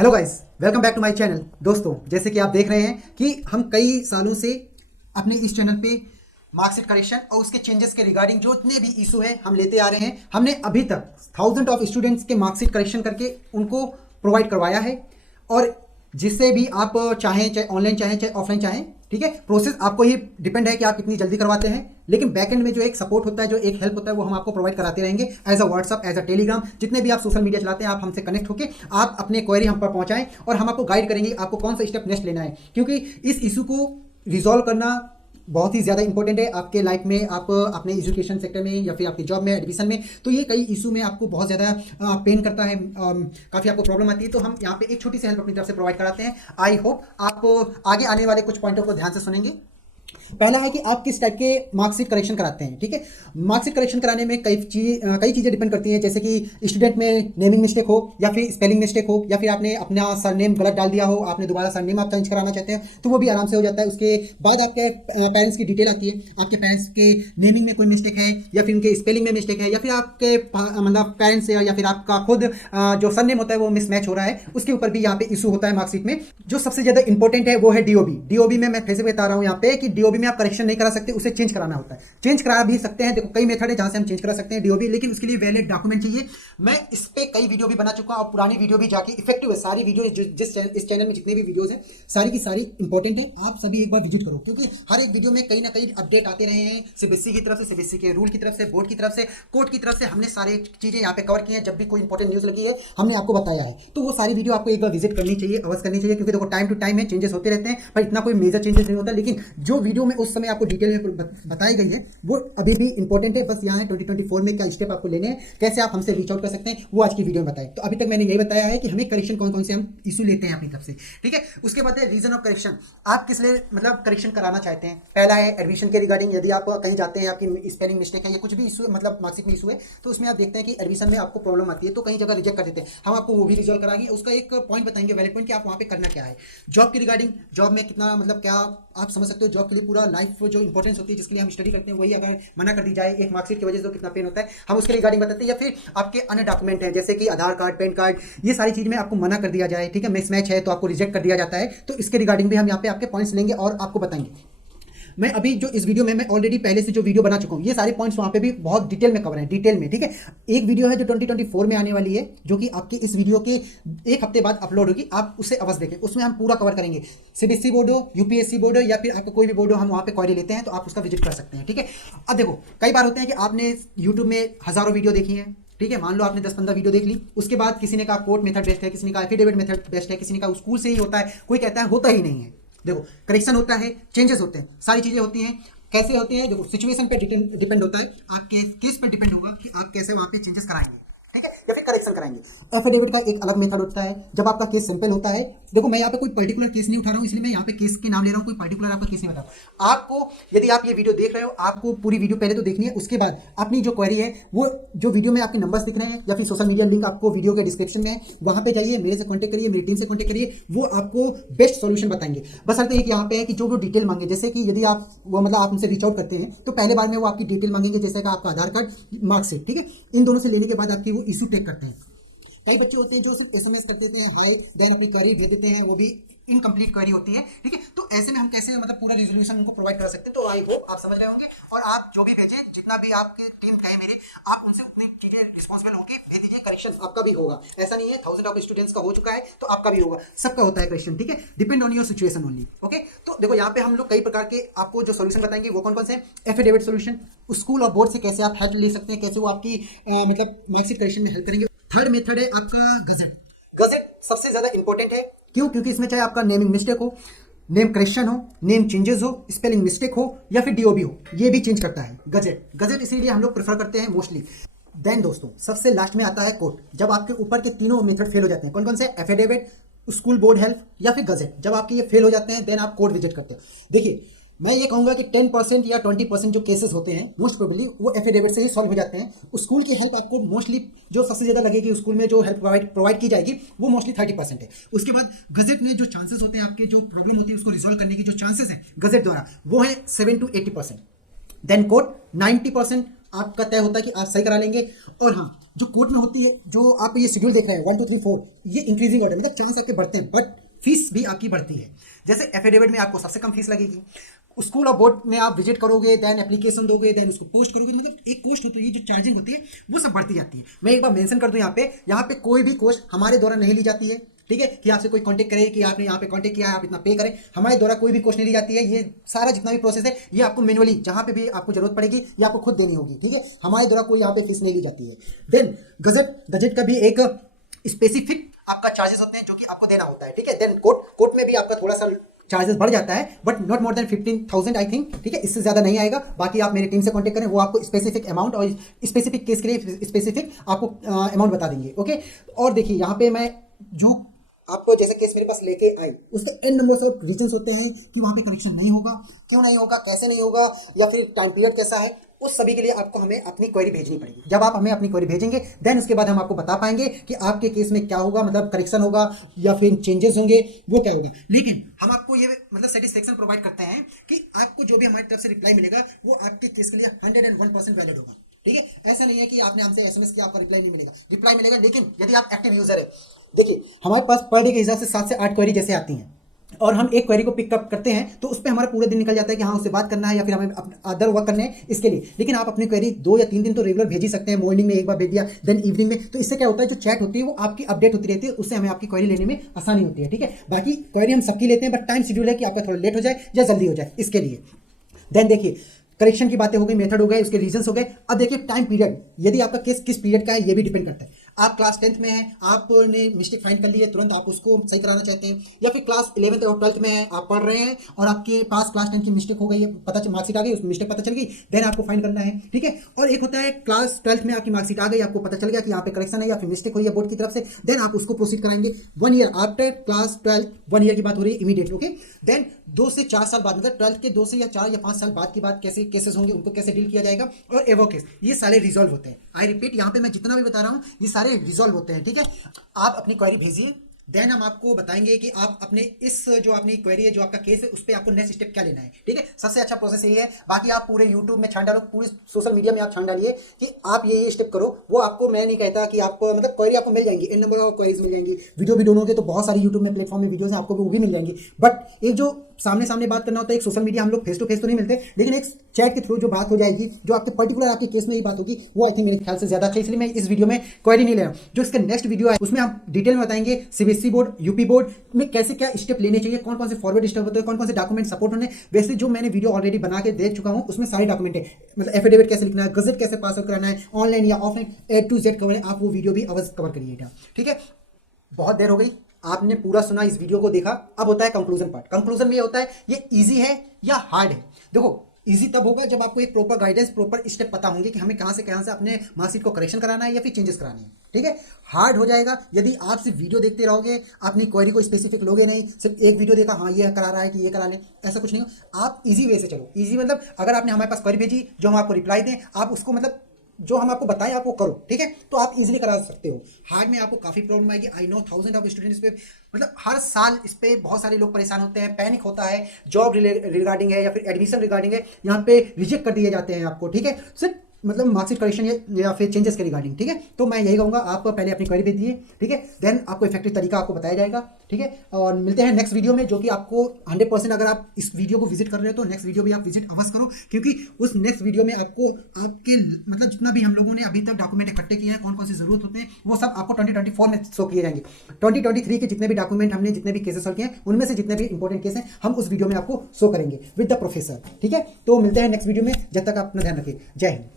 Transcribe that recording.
Hello guys, welcome back to my channel. दोस्तों, जैसे कि आप देख रहे हैं कि हम कई सालों से अपने इस चैनल पे मार्कशीट करेक्शन और उसके चेंजेस के रिगार्डिंग जो इतने भी इशू है हम लेते आ रहे हैं। हमने अभी तक थाउजेंड ऑफ स्टूडेंट्स के मार्कशीट करेक्शन करके उनको प्रोवाइड करवाया है, और जिससे भी आप चाहें, चाहे ऑनलाइन चाहें चाहे ऑफलाइन चाहें, ठीक है, प्रोसेस आपको ही डिपेंड है कि आप कितनी जल्दी करवाते हैं। लेकिन बैकएंड में जो एक सपोर्ट होता है, जो एक हेल्प होता है, वो हम आपको प्रोवाइड कराते रहेंगे as a WhatsApp, as a Telegram, जितने भी आप सोशल मीडिया चलाते हैं, आप हमसे कनेक्ट होकर आप अपने क्वेरी हम पर पहुंचाएं और हम आपको गाइड करेंगे आपको कौन सा स्टेप नेक्स्ट लेना है। क्योंकि इस इशू को रिजॉल्व करना बहुत ही ज़्यादा इंपॉर्टेंट है आपके लाइफ में, आप अपने एजुकेशन सेक्टर में या फिर आपकी जॉब में, एडमिशन में। तो ये कई इशू में आपको बहुत ज़्यादा पेन करता है, काफ़ी आपको प्रॉब्लम आती है। तो हम यहाँ पे एक छोटी सी हेल्प अपनी तरफ से प्रोवाइड कराते हैं। आई होप आप आगे आने वाले कुछ पॉइंटों को ध्यान से सुनेंगे। पहला है कि आप किस टाइप के मार्कशीट करेक्शन कराते हैं। ठीक है, मार्कशीट करेक्शन कराने में कई चीज़ें डिपेंड करती हैं, जैसे कि स्टूडेंट में नेमिंग मिस्टेक हो, या फिर स्पेलिंग मिस्टेक हो, या फिर आपने अपना सरनेम गलत डाल दिया हो, आपने दोबारा सरनेम आप चेंज कराना चाहते हैं, तो वो भी आराम से हो जाता है। उसके बाद आपके पेरेंट्स की डिटेल आती है, आपके पेरेंट्स के नेमिंग में कोई मिस्टेक है, या फिर उनके स्पेलिंग में मिस्टेक है, या फिर आपके मतलब पेरेंट्स या फिर आपका खुद जो सरनेम होता है वो मिसमैच हो रहा है, उसके ऊपर भी यहाँ पे इशू होता है मार्कशीट में। जो सबसे ज़्यादा इंपॉर्टेंट है वो है डीओबी। डीओबी में मैं फिर से बता रहा हूँ यहाँ पे कि डीओबी में आप करेक्शन नहीं करा सकते, उसे चेंज कराना होता है। चेंज करा भी सकते हैं, देखो कई मेथड है जहां से हम चेंज करा सकते हैं डीओबी, लेकिन उसके लिए वैलिड डॉक्यूमेंट चाहिए। मैं इस पे कई वीडियो भी बना चुका हूं, और पुरानी वीडियो भी जाके इफेक्टिव है। सारी वीडियो इस चैनल में जितनी भी वीडियोस हैं, सारी की सारी इंपॉर्टेंट है। आप सभी एक बार विजिट करो, क्योंकि हर एक वीडियो में कहीं ना कहीं अपडेट आते रहे हैं सीबीएसई की तरफ से, सीबीएसई के रूल की तरफ से, बोर्ड की तरफ से, कोर्ट की तरफ से। हमने सारी चीजें यहाँ पे कवर की हैं। जब भी कोई इंपॉर्टेंट न्यूज लगी है हमने आपको बताया है, तो वो सारी वीडियो आपको एक बार विजिट करनी चाहिए, अवश्य करनी चाहिए। क्योंकि देखो टाइम टू टाइम है, चेंजेस होते रहते हैं, पर इतना कोई मेजर चेंजेस नहीं होता। लेकिन जो वीडियो में उस समय आपको डिटेल में बताई गई है वो अभी भी इंपॉर्टेंट है। बस यहाँ है 2024 में क्या स्टेप आपको लेने हैं, कैसे आप हमसे रीच आउट कर सकते हैं, वो आज की वीडियो में बताएं। तो अभी तक मैंने यही बताया है कि हमें करेक्शन कौन कौन से हम इशू लेते हैं अपनी तरफ से। ठीक है, उसके बाद है रीजन ऑफ करेक्शन। आप किस लिए मतलब करेक्शन कराना चाहते हैं। पहला है एडमिशन के रिगार्डिंग, यदि आप कहीं जाते हैं, आपकी स्पेलिंग मिस्टेक है या कुछ भी इशू मतलब मार्कशीट में इशू है, तो उसमें आप देखते हैं कि एडमिशन में आपको प्रॉब्लम आती है, तो कई जगह रिजेक्ट कर देते हैं। हम आपको वो भी रिजॉल्व कराएंगे, उसका एक पॉइंट बताएंगे, वैलिड पॉइंट, कि आप वहाँ पे करना क्या है। जॉब की रिगार्डिंग, जॉब में कितना मतलब क्या आप समझ सकते हो, जॉब के लिए पूरा लाइफ जो इंपॉर्टेंस होती है, जिसके लिए हम स्टडी करते हैं, वही अगर मना कर दी जाए एक मार्कशीट की वजह से, तो कितना पेन होता है, हम उसके रिगार्डिंग बताते हैं। या फिर आपके अन्य डॉक्यूमेंट हैं, जैसे कि आधार कार्ड, पैन कार्ड, ये सारी चीज में आपको मना कर दिया जाए, ठीक है, मिसमैच है तो आपको रिजेक्ट कर दिया जाता है, तो इसके रिगार्डिंग भी हम यहाँ पे आपके पॉइंट्स लेंगे और आपको बताएंगे। मैं अभी जो इस वीडियो में मैं ऑलरेडी पहले से जो वीडियो बना चुका हूँ, ये सारे पॉइंट्स वहाँ पे भी बहुत डिटेल में कवर हैं, डिटेल में। ठीक है, एक वीडियो है जो 2024 में आने वाली है, जो कि आपके इस वीडियो के एक हफ्ते बाद अपलोड होगी, आप उसे अवश्य देखें। उसमें हम पूरा कवर करेंगे, सीबीएसई बोर्ड हो, यूपीएससी बोर्ड हो, या फिर आपको कोई भी बोर्ड हो, हम वहाँ पे क्वेरी लेते हैं, तो आप उसका विजिट कर सकते हैं। ठीक है, अब देखो कई बार होते हैं कि आपने यूट्यूब में हज़ारों वीडियो देखी है, ठीक है, मान लो आपने 10-15 वीडियो देख ली, उसके बाद किसी ने कहा कोर्ट मेथड बेस्ट है, किसी ने कहा एफिडेविट मेथड बेस्ट है, किसी ने कहा स्कूल से ही होता है, कोई कहता है होता ही नहीं है। देखो करेक्शन होता है, चेंजेस होते हैं, सारी चीजें होती हैं। कैसे होती है, देखो सिचुएशन पे डिपेंड होता है, आपके केस पे डिपेंड होगा कि आप कैसे वहां पे चेंजेस कराएंगे, ठीक है, या फिर करेक्शन कराएंगे। एफिडेविट का एक अलग मेथड होता है, जब आपका केस सिंपल होता है। देखो मैं यहाँ पे कोई पर्टिकुलर केस नहीं उठा रहा हूँ, इसलिए मैं यहाँ पे केस के नाम ले रहा हूँ, कोई पर्टिकुलर आपका केस नहीं बता रहा हूँ। आपको यदि आप ये वीडियो देख रहे हो, आपको पूरी वीडियो पहले तो देखनी है, उसके बाद अपनी जो क्वेरी है, वो जो वीडियो में आपके नंबर्स दिख रहे हैं या फिर सोशल मीडिया लिंक आपको वीडियो के डिस्क्रिप्शन में है, वहाँ पे जाइए, मेरे से कॉन्टेक्ट करिए, मेरी टीम से कॉन्टेक्ट करिए, वो आपको बेस्ट सॉल्यूशन बताएंगे। बस अर्थ यहाँ पे है कि जो वो डिटेल मांगे, जैसे कि यदि आप वो मतलब आप उनसे रीच आउट करते हैं, तो पहले बार में वो आपकी डिटेल मांगेंगे, जैसे कि आपका आधार कार्ड, मार्कशीट, ठीक है, इन दोनों से लेने के बाद आपकी वो इशू टेक करते हैं। कई बच्चे होते हैं जो सिर्फ एसएमएस कर देते हैं, हाय, देन अपनी क्वेरी भेज देते हैं, वो भी इनकम्प्लीट क्वेरी होती है। ठीक है, तो ऐसे में हम कैसे मतलब पूरा रिजोल्यूशन उनको प्रोवाइड कर सकते हैं। तो आई होप आप समझ रहे होंगे, और आप जो भी भेजें, जितना भी आपके टीम है मेरे, आप उनसे उतनी चीजें रिस्पॉन्सिबल होंगे, भेज दीजिए, करेक्शन आपका भी होगा। ऐसा नहीं है थाउजेंड ऑफ स्टूडेंट्स का हो चुका है तो आपका भी होगा, सबका होता है करेक्शन। ठीक है, depend on your situation only. Okay, तो देखो यहाँ पे हम लोग कई प्रकार के आपको जो सोल्यूशन बताएंगे, वो कौन कौन से। एफिडेविट सोल्यूशन, स्कूल और बोर्ड से कैसे आप हेल्प ले सकते हैं, कैसे वो आपकी मतलब मार्कशीट करेक्शन में हेल्प करेंगे। थर्ड मेथड है आपका गजेट। गजेट सबसे ज्यादा इंपॉर्टेंट है, क्यों? क्योंकि इसमें चाहे आपका नेमिंग मिस्टेक हो, नेम करेक्शन हो, नेम चेंजेस हो, स्पेलिंग मिस्टेक हो, या फिर डीओबी हो, ये भी चेंज करता है गजेट। गजेट इसीलिए हम लोग प्रेफर करते हैं मोस्टली। देन दोस्तों सबसे लास्ट में आता है कोर्ट। जब आपके ऊपर के तीनों मेथड फेल हो जाते हैं, कौन कौन से, एफिडेविट, स्कूल बोर्ड हेल्प या फिर गजेट, जब आपके ये फेल हो जाते हैं, देन आप कोर्ट विजिट करते हैं। देखिए मैं ये कहूँगा कि 10% या 20% जो केसेस होते हैं मोस्ट प्रोबेबली वो एफिडेविट से ही सॉल्व हो जाते हैं। स्कूल की हेल्प आपको मोस्टली जो सबसे ज़्यादा लगेगी, स्कूल में जो हेल्प प्रोवाइड की जाएगी, वो मोस्टली 30% है। उसके बाद गजेट में जो चांसेस होते हैं, आपके जो प्रॉब्लम होती है उसको रिजॉल्व करने की जो चांसेस है गजेट द्वारा, वो है 7 to 80%। देन कोर्ट 90% आपका तय होता है कि आप सही करा लेंगे। और हाँ, जो कोर्ट में होती है, जो आप ये शेड्यूल देख रहे हैं 1 2 3 4, ये इंक्रीजिंग ऑर्डर, मतलब चांस आपके बढ़ते हैं, बट फीस भी आपकी बढ़ती है। जैसे एफिडेविट में आपको सबसे कम फीस लगेगी, स्कूल और बोर्ड में आप विजिट करोगे, देन एप्लीकेशन दोगे, देन उसको पोस्ट करोगे, मतलब एक कॉस्ट होती है, जो चार्जिंग होती है वो सब बढ़ती जाती है। मैं एक बार मेंशन कर दूं यहाँ पे कोई भी कॉस्ट हमारे द्वारा नहीं ली जाती है, ठीक है, कि आपसे कोई कांटेक्ट करे कि आपने यहाँ पे कांटेक्ट किया है आप इतना पे करें, हमारे द्वारा कोई भी कॉस्ट नहीं ली जाती है। ये सारा जितना भी प्रोसेस है ये आपको मैनुअली जहाँ पे भी आपको जरूरत पड़ेगी ये आपको खुद देनी होगी, ठीक है, हमारे द्वारा कोई यहाँ पे फीस नहीं ली जाती है। देन गजट का भी एक स्पेसिफिक आपका चार्जेस होते हैं जो कि आपको देना होता है, ठीक है। देन कोर्ट में भी आपका थोड़ा सा चार्जेस बढ़ जाता है, but not more than 15,000 I think, ठीक है, इससे ज़्यादा नहीं आएगा। बाकी आप मेरी टीम से कांटेक्ट करें, वो आपको स्पेसिफिक अमाउंट और स्पेसिफिक केस के लिए स्पेसिफिक आपको अमाउंट बता देंगे, ओके। और देखिए यहाँ पे मैं जो आपको जैसे केस मेरे पास लेके आई, उसके एन नंबर्स ऑफ रीजंस होते हैं कि वहाँ पे करेक्शन नहीं होगा, क्यों नहीं होगा, कैसे नहीं होगा, या फिर टाइम पीरियड कैसा है, उस सभी के लिए आपको हमें अपनी क्वेरी भेजनी पड़ेगी। जब आप हमें अपनी क्वेरी भेजेंगे देन उसके बाद हम आपको बता पाएंगे कि आपके केस में क्या होगा, मतलब करेक्शन होगा या फिर चेंजेस होंगे, वो क्या होगा। लेकिन हम आपको ये मतलब सेटिस्फेक्शन प्रोवाइड करते हैं कि आपको जो भी हमारी तरफ से रिप्लाई मिलेगा वो आपके केस के लिए 101% वैलिड होगा, ठीक है। ऐसा नहीं है कि आपने हमसे एसएमएस किया आपको रिप्लाई नहीं मिलेगा, रिप्लाई मिलेगा, लेकिन यदि आप एक्टिव यूजर है, देखिए हमारे पास पर डे के हिसाब से 7 से 8 क्वेरी जैसे आती हैं, और हम एक क्वेरी को पिकअप करते हैं तो उस पर हमारा पूरा दिन निकल जाता है कि हाँ उससे बात करना है या फिर हमें अदर वर्क करने हैं इसके लिए। लेकिन आप अपनी क्वेरी 2 या 3 दिन तो रेगुलर भेज ही सकते हैं, मॉर्निंग में एक बार भेज दिया, देन इवनिंग में, तो इससे क्या होता है जो चैट होती है वो आपकी अपडेट होती रहती है, उससे हमें आपकी क्वेरी लेने में आसानी होती है, ठीक है। बाकी क्वेरी हम सबकी लेते हैं, बट टाइम शेड्यूल है कि आपका थोड़ा लेट हो जाए या जल्दी हो जाए, इसके लिए। देन देखिए करेक्शन की बातें हो गई, मेथड हो गए, उसके रीजंस हो गए। अब देखिए टाइम पीरियड, यदि आपका केस किस पीरियड का है ये भी डिपेंड करता है। आप क्लास 10th में हैं, आपने मिस्टेक फाइंड कर ली है, तुरंत आप उसको सही कराना चाहते हैं, या फिर क्लास 11th और 12th में है, आप पढ़ रहे हैं और आपके पास क्लास 10 की मिस्टेक हो गई है, पता मार्कशीट आ गई, उस मिस्टेक पता चल गई, देन आपको फाइंड करना है, ठीक है। और एक होता है क्लास 12th में आपकी मार्कशीट आ गई, आपको पता चल गया कि यहाँ पे करेक्शन है या फिर मिस्टेक हुई है बोर्ड की तरफ से, देन आप उसको प्रोसीड कराएंगे 1 ईयर आफ्टर क्लास 12, 1 ईयर की बात हो रही है इमीडिएटली, ओके। देन 2 से 4 साल बाद, मतलब 12th के 2 से या 4 या 5 साल बाद की बात, कैसे केसेस होंगे उनको कैसे डील किया जाएगा, और एवो केस, ये सारे रिजॉल्व होते हैं। आई रिपीट, यहाँ पे मैं जितना भी बता रहा हूँ ये सारे रिजॉल्व होते हैं, ठीक है। आप अपनी क्वेरी भेजिए, देन हम आपको बताएंगे कि आप अपने इस जो अपनी क्वेरी है, जो आपका केस है, उस पर आपको नेक्स्ट स्टेप क्या लेना है, ठीक है। सबसे अच्छा प्रोसेस यही है। बाकी आप पूरे यूट्यूब में छान डालो, पूरे सोशल मीडिया में आप छान डालिए कि आप ये स्टेप करो, वो आपको मैं नहीं कहता कि आपको मतलब क्वेरी आपको मिल जाएंगी, इन नंबर ऑफ क्वेरीज मिल जाएंगी, वीडियो भी ढूंढोगे तो बहुत सारी यूट्यूब में प्लेटफॉर्म में वीडियोज हैं, आपको वो भी मिल जाएंगी। बट एक जो सामने सामने बात करना होता है, एक सोशल मीडिया हम लोग फेस टू फेस तो नहीं मिलते, लेकिन एक चैट के थ्रू जो बात हो जाएगी, जो आपके पर्टिकुलर आपके केस में ही बात होगी, वो आई थिंक मेरे ख्याल से ज्यादा अच्छा। इसलिए मैं इस वीडियो में क्वेरी नहीं ले रहा हूँ। जो इसका नेक्स्ट वीडियो है उसमें हम डिटेल में बताएंगे सीबीएसई बोर्ड, यूपी बोर्ड में कैसे क्या स्टेप लेने चाहिए, कौन कौन से फॉरवर्ड स्टेप होते हैं, कौन कौन से डॉक्यूमेंट सपोर्ट होने। वैसे जो मैंने वीडियो ऑलरेडी बना के देख चुका हूँ उसमें सारे डॉक्यूमेंट है, मतलब एफिडेविट कैसे लिखना है, गजट कैसे पास आउट कराना है, ऑनलाइन या offline, A to Z cover है। आप वो वीडियो भी अवश्य कवर करिएगा, ठीक है। बहुत देर हो गई, आपने पूरा सुना, इस वीडियो को देखा, अब होता है कंक्लूजन पार्ट। कंक्लूजन में ये होता है ये इजी है या हार्ड है। देखो इजी तब होगा जब आपको एक प्रॉपर गाइडेंस, प्रॉपर स्टेप पता होंगे कि हमें कहाँ से अपने मार्कशीट को करेक्शन कराना है या फिर चेंजेस कराने हैं, ठीक है। हार्ड हो जाएगा यदि आप सिर्फ वीडियो देखते रहोगे, अपनी क्वेरी को स्पेसिफिक लोगे नहीं, सिर्फ एक वीडियो देखा, हाँ ये करा रहा है कि ये करा ले, ऐसा कुछ नहीं हो। आप इजी वे से चलो। इजी मतलब अगर आपने हमारे पास क्वेरी भेजी, जो हम आपको रिप्लाई दें, आप उसको मतलब जो हम आपको बताएं आप वो करो, ठीक है, तो आप इजीली करा सकते हो। हार्ड में आपको काफ़ी प्रॉब्लम आएगी। आई नो 1000 ऑफ स्टूडेंट्स पे, मतलब हर साल इस पे बहुत सारे लोग परेशान होते हैं, पैनिक होता है, जॉब रिगार्डिंग है या फिर एडमिशन रिगार्डिंग है, यहाँ पे रिजेक्ट कर दिए जाते हैं आपको, ठीक है, सिर्फ मतलब मार्कशीट करेक्शन या फिर चेंजेस के रिगार्डिंग, ठीक है। तो मैं यही कहूँगा, आप पहले अपनी क्वेरी भेज दिए, ठीक है, देन आपको इफेक्टिव तरीका आपको बताया जाएगा, ठीक है। और मिलते हैं नेक्स्ट वीडियो में, जो कि आपको 100% अगर आप इस वीडियो को विजिट कर रहे हो तो नेक्स्ट वीडियो भी आप विजिट अवश्य करो, क्योंकि उस नेक्स्ट वीडियो में आपको आपके मतलब जितना भी हम लोगों ने अभी तक डॉक्यूमेंट इकट्ठे किए हैं, कौन कौन सी जरूरत होते हैं, वो सब आपको 2024 में शो किए जाएंगे। 2023 के जितने भी डॉक्यूमेंट हमने, जितने भी केसेस सॉल्व किए हैं, उनमें से जितने भी इंपॉर्टेंट केस हैं हम उस वीडियो में आपको शो करेंगे विद द प्रोफेसर, ठीक है। तो मिलते हैं नेक्स्ट वीडियो में, जब तक आप अपना ध्यान रखिए। जय हिंद।